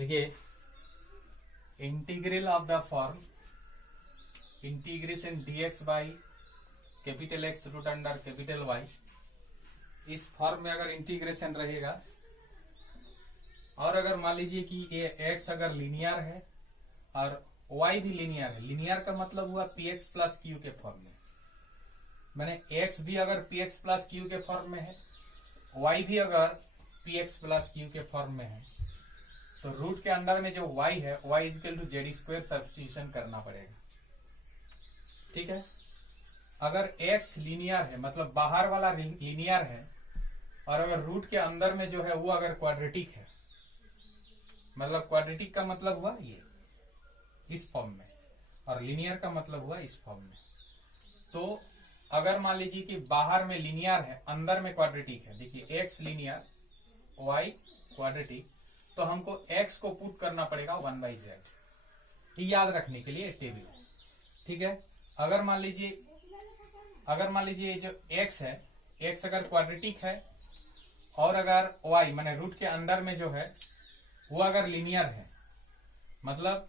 देखिए, integral of the form integration dx by capital X root under capital Y, इस form में अगर integration रहेगा और अगर मान लीजिए कि ये x अगर लीनियर है और y भी लीनियर है। लीनियर का मतलब हुआ px प्लस क्यू के फॉर्म में, माने x भी अगर px प्लस क्यू के फॉर्म में है, y भी अगर px प्लस क्यू के फॉर्म में है, तो रूट के अंडर में जो y है y is equal to Z square substitution करना पड़ेगा। ठीक है, अगर x लीनियर है मतलब बाहर वाला लीनियर है और अगर रूट के अंदर में जो है वो अगर क्वाड्रेटिक है, मतलब क्वाड्रेटिक का मतलब हुआ ये इस फॉर्म में और लीनियर का मतलब हुआ इस फॉर्म में। तो अगर मान लीजिए कि बाहर में लीनियर है अंदर में क्वाड्रेटिक है, देखिए x लीनियर y क्वाड्रेटिक, तो हमको x को पुट करना पड़ेगा 1/z, ये याद रखने के लिए टेबल है। ठीक है, अगर मान लीजिए जो x है, x अगर क्वाड्रेटिक है और अगर y माने रूट के अंदर में जो है वो अगर लीनियर है, मतलब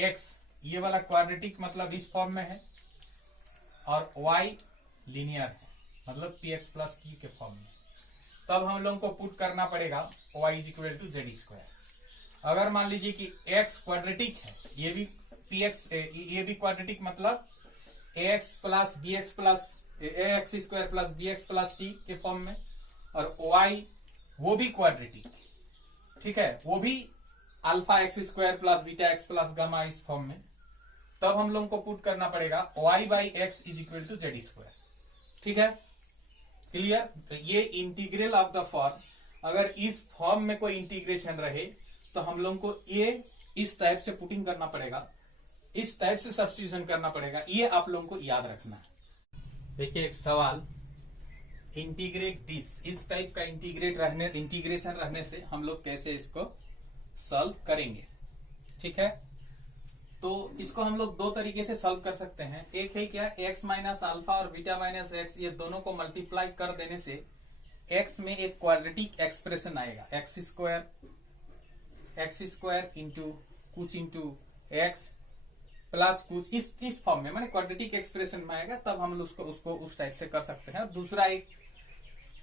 x ये वाला क्वाड्रेटिक मतलब इस फॉर्म में है और y लीनियर है मतलब px प्लस q के फॉर्म में, तब हम लोगों को पुट करना पड़ेगा y is equal to Z square. अगर मान लीजिए कि x क्वाड्रेटिक है, ये भी px ये भी क्वाड्रेटिक मतलब ax plus bx plus ax square plus bx plus c के फॉर्म में, और y वो भी क्वाड्रेटिक, ठीक है, वो भी alpha X square plus beta X plus gamma इस फॉर्म में, तब हम लोगों को पुट करना पड़ेगा y by x is equal to Z square. ठीक है, क्लियर। तो ये इंटीग्रल ऑफ द फॉर्म, अगर इस फॉर्म में कोई इंटीग्रेशन रहे तो हम लोगों को ये इस टाइप से पुटिंग करना पड़ेगा, इस टाइप से सब्स्टिट्यूशन करना पड़ेगा, ये आप लोगों को याद रखना है। देखिए एक सवाल, इंटीग्रेट दिस, इस टाइप का इंटीग्रेशन रहने से हम लोग कैसे इसको सॉल्व करेंगे। ठीक है, तो इसको हम लोग दो तरीके से सॉल्व कर सकते हैं। एक है क्या, x माइनस अल्फा और बीटा माइनस एक्स, ये दोनों को मल्टीप्लाई कर देने से x में एक क्वाड्रेटिक एक्सप्रेशन आएगा, एक्स स्क्वायर इंटू कुछ इंटू एक्स प्लस कुछ, इस फॉर्म में माने क्वाड्रेटिक एक्सप्रेशन में आएगा, तब हम उसको उस टाइप से कर सकते हैं। दूसरा एक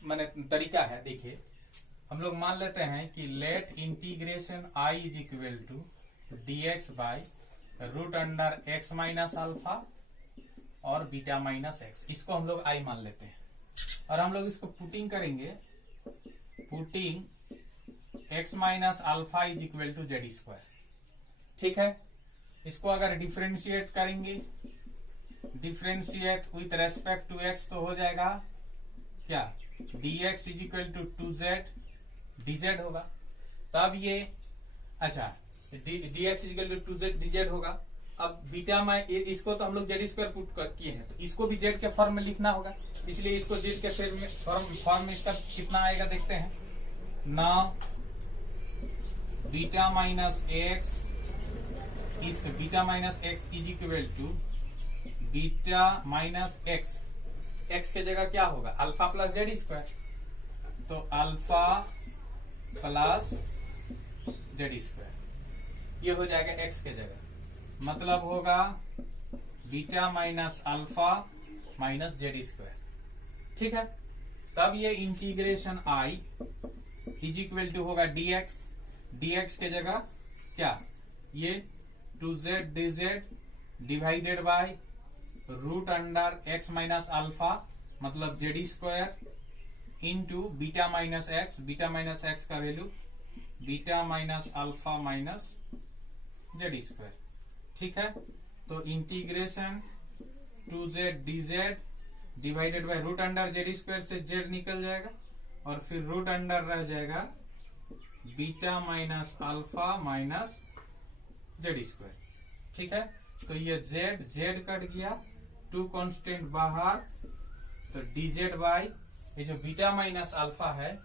माने तरीका है, देखिए हम लोग मान लेते हैं कि let integration i is equal to dx by root under x minus alpha और बीटा माइनस एक्स, इसको हम लोग i मान लेते हैं और हम लोग इसको पुटिंग करेंगे, putting x minus alpha is equal to Z square. ठीक है, इसको अगर डिफ्रेंशिएट करेंगे, differentiate with respect to x, तो हो जाएगा क्या, dx is equal to 2z dz होगा, तब ये अच्छा dx is equal to 2z dz होगा। अब बीटा में इसको तो हम लोग जेड स्क्वायर पुट किए हैं, तो इसको भी जेड के फॉर्म में लिखना होगा, इसलिए इसको जेड के फॉर्म में इसका कितना आएगा देखते हैं। Now beta minus X is equal to beta minus X के जगह क्या होगा, अल्फा प्लस जेड स्क्वायर, तो अल्फा प्लस जेड स्क्वायर ये हो जाएगा एक्स के जगह, मतलब होगा beta minus alpha minus Z square. ठीक है, तब ये integration i is equal to होगा dx के जगह क्या, ये 2z dz divided by root under x minus alpha मतलब Z square into beta minus X का value beta minus alpha minus Z square. ठीक है, तो integration 2z dz divided by root under Z square से z निकल जाएगा और फिर रूट अंडर रह जाएगा beta minus alpha minus Z square. ठीक है, तो ये z कट गया, 2 कांस्टेंट बाहर, तो dz बाई ये जो बीटा माइनस अल्फा है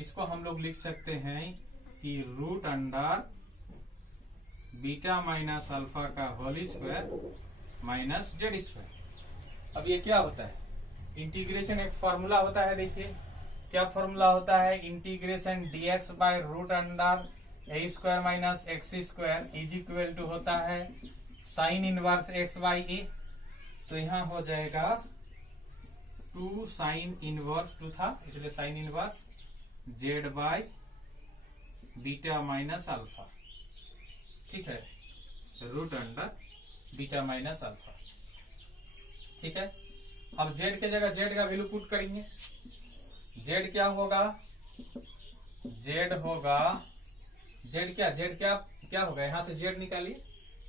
इसको हम लोग लिख सकते हैं कि root under beta minus alpha का whole square minus Z square. अब ये क्या होता है, इंटीग्रेशन एक फॉर्मूला होता है, देखिए क्या फॉर्मूला होता है, integration dx by root under A square minus X square is equal to होता है sine inverse x by A. तो यहां हो जाएगा 2 साइन इनवर्स 2 था इसलिए sine inverse Z by beta minus alpha, ठीक है, root under beta minus alpha, ठीक है। अब जेड के जगह जेड का वैल्यू पुट करेंगे। जेड क्या होगा, जेड होगा, जेड क्या होगा, यहां से जेड निकालिए,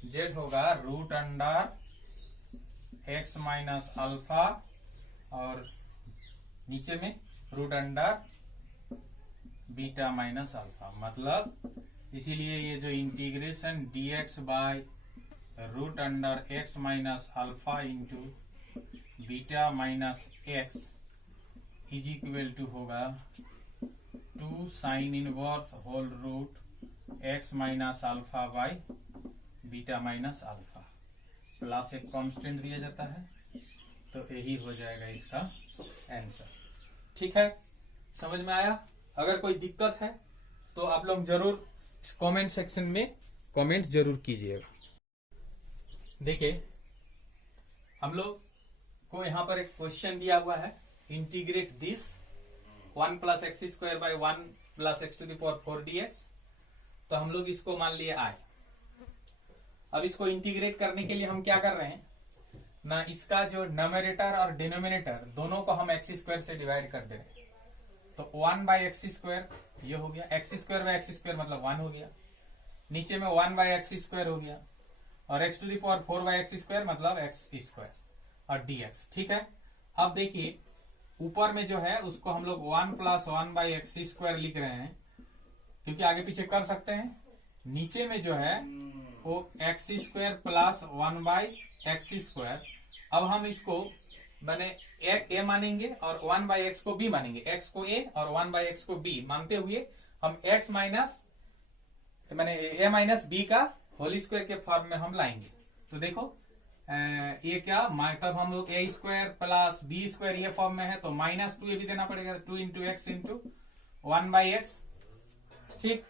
जेड होगा root under X minus alpha और नीचे में root under beta minus alpha. मतलब इसीलिए ये जो integration dx by root under X minus alpha into beta minus X is equal to होगा 2 sine inverse whole root X minus alpha by beta minus alpha plus एक constant दिया जाता है, तो यही हो जाएगा इसका आंसर, ठीक है। समझ में आया? अगर कोई दिक्कत है तो आप लोग जरूर कमेंट सेक्शन में कमेंट जरूर कीजिएगा। देखिए हम लोग को यहाँ पर एक क्वेश्चन दिया हुआ है, integrate this 1 plus x square by 1 plus x to the power 4 dx। तो हम लोग इसको मान लिए आए। अब इसको इंटीग्रेट करने के लिए हम क्या कर रहे हैं ना, इसका जो नोमिनेटर और डिनोमिनेटर दोनों को हम एक्स स्क्वायर से डिवाइड कर दे रहे हैं। तो 1 बाई एक्स स्क्वायर ये हो गया, x square by x square मतलब 1 हो गया, नीचे में 1 बाई एक्स स्क्वायर हो गया और X to the power 4 by x square मतलब एक्स स्क्वायर और dx, ठीक है। अब देखिए ऊपर में जो है उसको हम लोग 1 प्लस 1 बाई एक्स स्क्वायर लिख रहे हैं क्योंकि आगे पीछे कर सकते हैं। नीचे में जो है वो x square plus 1 by x square. अब हम इसको बने ए मानेंगे और 1 बाई एक्स को बी मानेंगे, एक्स को ए और 1 बाई एक्स को बी मानते हुए हम एक्स माइनस मैंने ए माइनस बी का होल स्क्वायर के फॉर्म में हम लाएंगे। तो देखो ये क्या, तब हम लोग ए स्क्वायर प्लस बी स्क्वायर ये फॉर्म में है तो माइनस 2 ये भी देना पड़ेगा, 2 into x into 1 by x, ठीक।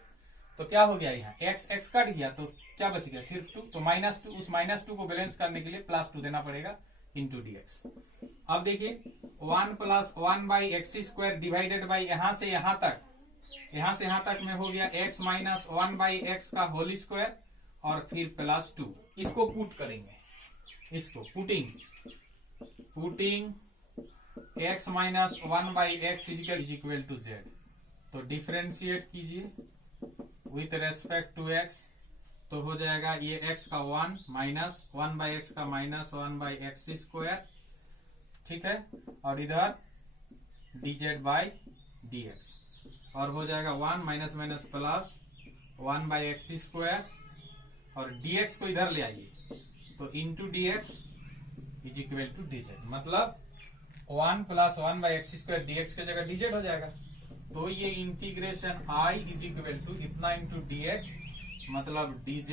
तो क्या हो गया, यहाँ एक्स एक्स कट गया तो क्या बच गया, सिर्फ 2। तो -2, उस -2 को बैलेंस करने के लिए +2 देना पड़ेगा इंटू dx। अब देखिए 1 plus 1 by x square divided by यहां से यहां तक में हो गया x माइनस 1 बाई एक्स का होल स्क्वायर और फिर +2। इसको पुट करेंगे, इसको putting x minus 1 by x is equal to z। तो डिफरेंशिएट कीजिए विथ रेस्पेक्ट टू x, तो हो जाएगा ये x का 1 माइनस 1 बाई एक्स का माइनस 1 बाई एक्स स्क्वायर, ठीक है, और इधर dz बाई dx और हो जाएगा 1 minus minus plus 1 by x square और dx को इधर ले आइए तो into dx is equal to dz। मतलब 1 plus 1 by x square dx की जगह dz हो जाएगा। तो ये integration i is equal to इतना इंटू dx मतलब dz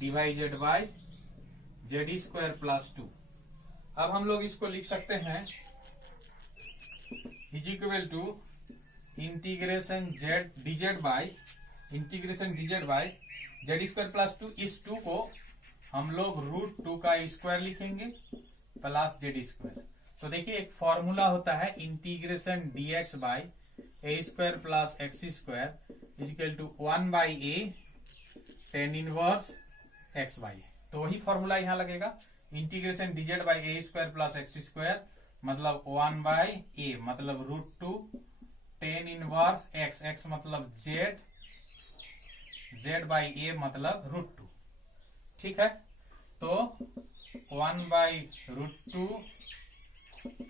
divided by Z square plus 2। अब हम लोग इसको लिख सकते हैं is equal to integration dz by Z square plus 2। इस 2 को हम लोग √2 का स्क्वायर लिखेंगे प्लस जेड स्क्वायर। तो देखिए एक फॉर्मूला होता है integration dx by a square plus x square is equal to 1 by a tan inverse x by. तो वही फॉर्मूला यहाँ लगेगा, integration dz by a square plus x square मतलब 1 बाई ए मतलब √2 टेन इनवर्स एक्स, एक्स मतलब z by a मतलब √2, ठीक है। तो 1 बाई √2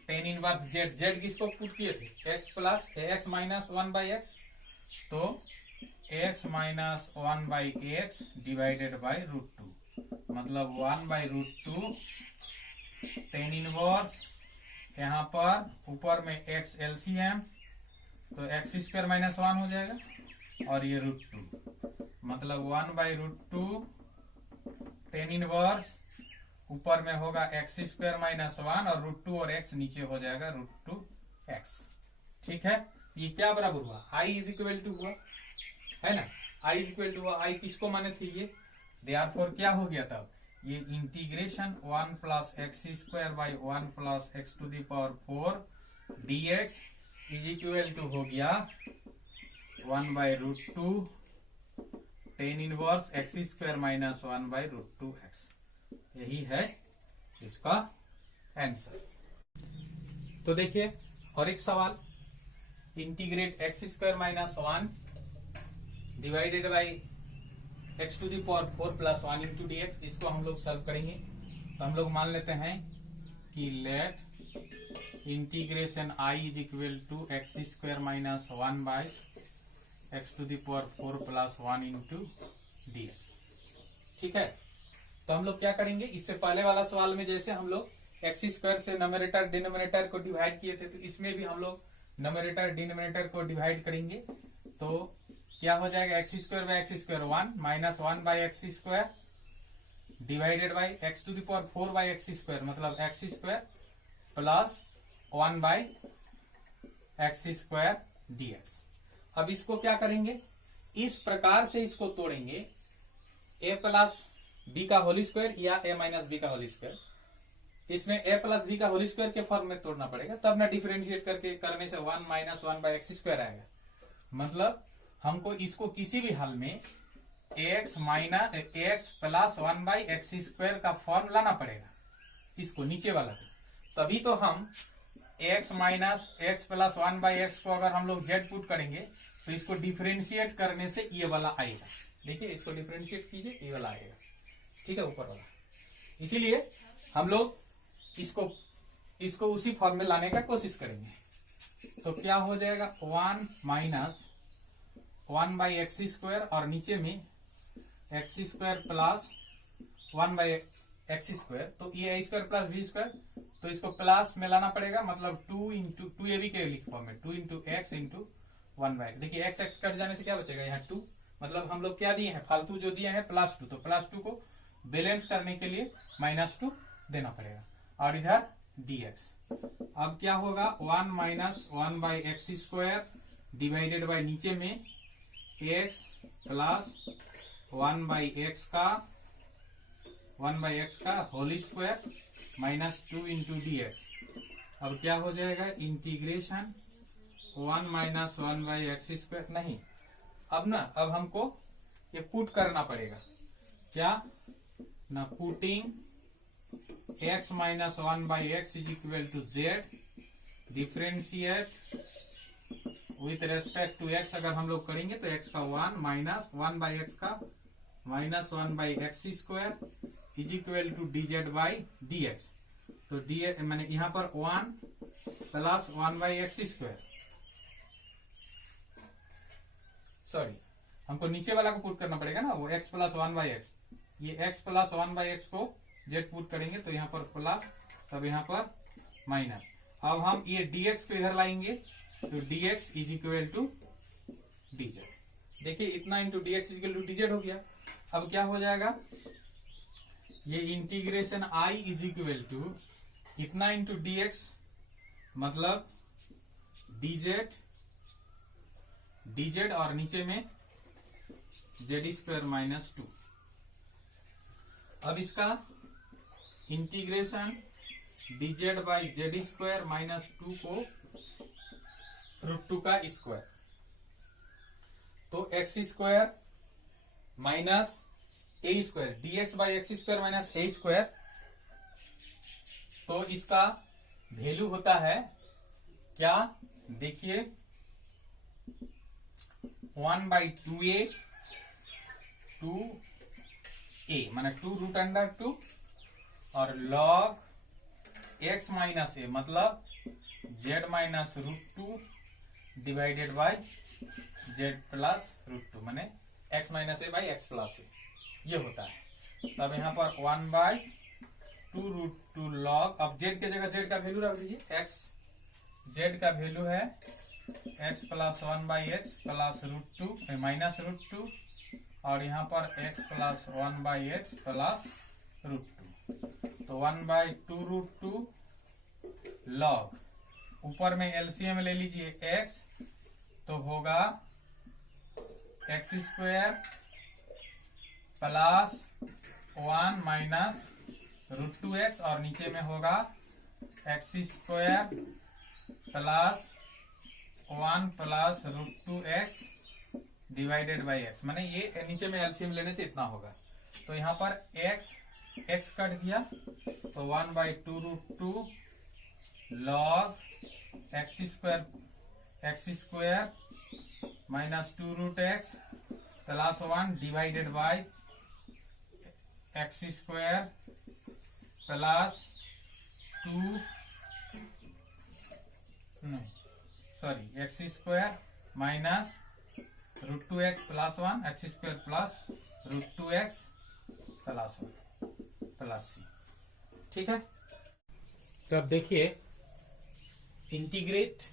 टेन इनवर्स z किसको पुट किए थे, x plus x minus 1 by x, तो x minus 1 by x divided by √2 मतलब 1 बाई √2 टेन इनवर्स, यहाँ पर ऊपर में x एलसीएम तो एक्स स्क्वायर माइनस 1 हो जाएगा और ये √2 मतलब 1 बाई √2 टेन इनवर्स ऊपर में होगा एक्स स्क्वायर माइनस 1 और √2 और x नीचे हो जाएगा √2x, ठीक है। ये क्या बराबर हुआ, i इज इक्वल टू हुआ है ना। आई इज इक्वल टू आई किसको माने थे ये, देयरफॉर क्या हो गया तब, ये integration 1 plus x square by 1 plus x to the power 4 dx is equal to हो गया 1 by root two tan inverse x square minus 1 by root two x. यही है इसका आंसर। तो देखिए और एक सवाल, integrate x square minus 1 divided by x to the power 4 plus 1 into d x, इसको हम लोग सॉल्व करेंगे। तो हम लोग मान लेते हैं कि let integration I is equal to x square minus 1 by x to the power 4 plus 1 into d x. ठीक है, तो हम लोग क्या करेंगे, इससे पहले वाला सवाल में जैसे हम लोग एक्स स्क्वायर से नोमिनेटर डिनोमिनेटर को डिवाइड किए थे, तो इसमें भी हम लोग नोमिनेटर डिनोमिनेटर को डिवाइड करेंगे। तो क्या हो जाएगा, X square by x square 1 minus 1 by x square divided by x to the power 4 by x square, मतलब X square plus 1 by x square D X. अब इसको क्या करेंगे, इस प्रकार से इसको तोड़ेंगे, ए प्लस बी का होल स्क्वायर या ए माइनस बी का होल स्क्वायर, इसमें ए प्लस बी का होल स्क्वायर के फॉर्म में तोड़ना पड़ेगा, तब ना डिफरेंशिएट करके करने से 1 माइनस 1 बाई एक्स स्क्वायर आएगा। मतलब हमको इसको किसी भी हाल में x minus x plus 1 by x square का फॉर्म लाना पड़ेगा, इसको नीचे वाला। तभी तो हम x minus x plus 1 by x को अगर हम लोग जेड पुट करेंगे तो इसको डिफरेंशिएट करने से ये वाला आएगा। देखिए इसको डिफरेंशिएट कीजिए, ये वाला आएगा। ठीक है, ऊपर वाला। इसीलिए हम लोग इसको उसी फॉर्म में लाने का कोशिश करेंगे। तो क्या हो जाएगा, 1 माइनस 1 बाई एक्स स्क्वायर और नीचे में x square plus 1 by x square, तो ये ए स्क्वायर प्लस बी स्क्वायर, तो इसको प्लस में लाना पड़ेगा, मतलब 2 इंटू 2 ए बी के लिख फॉर्म में 2 इंटू एक्स इंटू 1 बाई। देखिए एक्स एक्स कट जाने से क्या बचेगा, यहाँ 2, मतलब हम लोग क्या दिए हैं, फालतू जो दिए हैं +2, तो +2 को बैलेंस करने के लिए -2 देना पड़ेगा, और इधर dx। अब क्या होगा, 1 minus 1 by x square divided by नीचे में x प्लस 1 बाई एक्स का whole square minus 2 into dx। अब क्या हो जाएगा, integration 1 minus 1 by x square, नहीं अब हमको ये पुट करना पड़ेगा, क्या ना, putting x minus 1 by x is equal to z, differentiate with respect to x अगर हम लोग करेंगे तो x का 1 माइनस 1 बाई एक्स का minus 1 by x square is equal to dz by dx। तो dx मैंने यहाँ पर 1 plus 1 by x square, sorry हमको नीचे वाला को पुट करना पड़ेगा ना, वो x प्लस 1 बाई एक्स, ये x प्लस 1 बाई एक्स को z पुट करेंगे तो यहाँ पर प्लस, तब यहाँ पर माइनस। अब हम ये dx को इधर लाएंगे तो dx is equal to dz। देखिए इतना into dx is equal to dz हो गया। अब क्या हो जाएगा, ये integration I is equal to इतना इंटू dx, मतलब dz और नीचे में z स्क्वायर माइनस 2। अब इसका integration dz by z square minus 2 को √2 का स्क्वायर, तो x square minus A square, dx by x square minus A square, तो इसका वैल्यू होता है क्या, देखिए 1 बाई 2a, 2a माने 2√2 और log x माइनस ए, मतलब z minus √2 divided by z plus √2 माने x minus A by x plus A, ये होता है। तब यहाँ पर 1 बाई 2√2 log, अब z के जगह z का वैल्यू रख दीजिए, z का वैल्यू है x plus 1 by x plus √2 minus √2, और यहाँ पर x plus 1 by x plus √2, तो 1 बाई 2√2 log, ऊपर में एलसीएम ले लीजिए x, तो होगा x square plus 1 minus √2x और नीचे में होगा x square plus 1 plus √2x divided by x. माने ये नीचे में एलसीएम लेने से इतना होगा। तो यहाँ पर x कट दिया तो 1/2 log x square minus 2√x plus 1 divided by x square plus 2 x square minus √2x plus 1 x square plus √2x plus 1 plus c। ठीक है, तो अब देखिए integration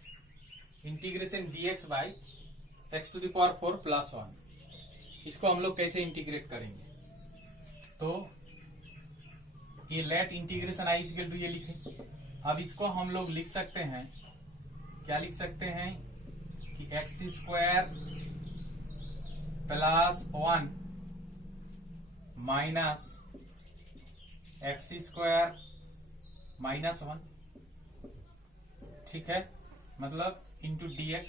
dx by x⁴ plus 1, इसको हम लोग कैसे इंटीग्रेट करेंगे। तो ये let integration I equal to ये लिखे। अब इसको हम लोग लिख सकते हैं, क्या लिख सकते हैं कि x square plus 1 minus X square minus 1, ठीक है, मतलब इंटू dx।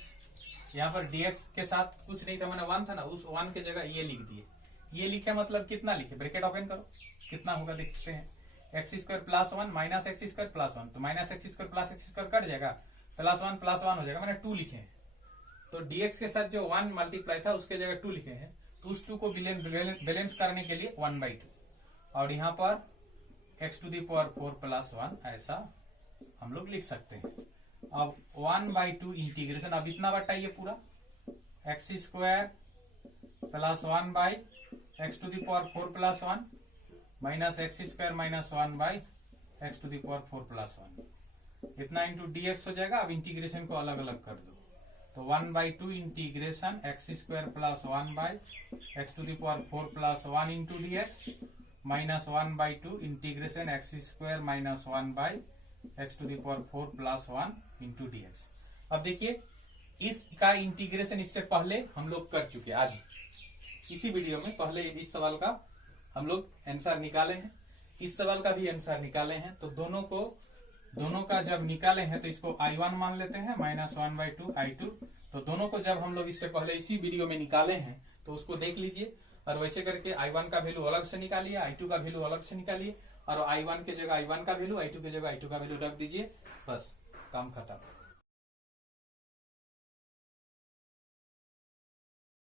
यहाँ पर dx के साथ कुछ नहीं था, मैंने 1 था ना, उस 1 के जगह ये लिख दिए। ये लिखे मतलब कितना लिखे, ब्रैकेट ओपन करो, कितना होगा देखते हैं। X square plus 1 minus X square plus 1, तो minus X square plus x square cut जाएगा, प्लस 1 हो जाएगा, मैंने 2 लिखे हैं। तो dx के साथ जो 1 मल्टीप्लाई था उसके जगह 2 लिखे हैं, तो उस 2 को बैलेंस करने के लिए 1/2, और यहाँ पर x⁴ प्लस 1 ऐसा हम लोग लिख सकते हैं। अब 1/2 इंटीग्रेशन, अब इतना बटाइए पूरा, x square plus 1 by x⁴ plus 1 minus X square minus 1 by x⁴ plus 1, इतना इंटू dx हो जाएगा। अब इंटीग्रेशन को अलग अलग कर दो, तो 1/2 integration x square plus 1 by x⁴ plus 1 into dx minus 1/2 integration x square minus 1 by x⁴ plus 1 into dx। अब देखिए इसका इंटीग्रेशन इससे पहले हम लोग कर चुके, आज इसी वीडियो में पहले इस सवाल का हम लोग आंसर निकाले हैं, इस सवाल का भी आंसर निकाले हैं। तो दोनों का जब निकाले हैं तो इसको I1 मान लेते हैं माइनस 1/2 I2। तो दोनों को जब हम लोग इससे पहले इसी वीडियो में निकाले हैं तो उसको देख लीजिए, और वैसे करके I1 का वैल्यू अलग से निकालिए, I2 का वैल्यू अलग से निकालिए, और I1 के जगह I1 का वैल्यू, I2 के जगह I2 का वैल्यू रख दीजिए, बस काम खत्म।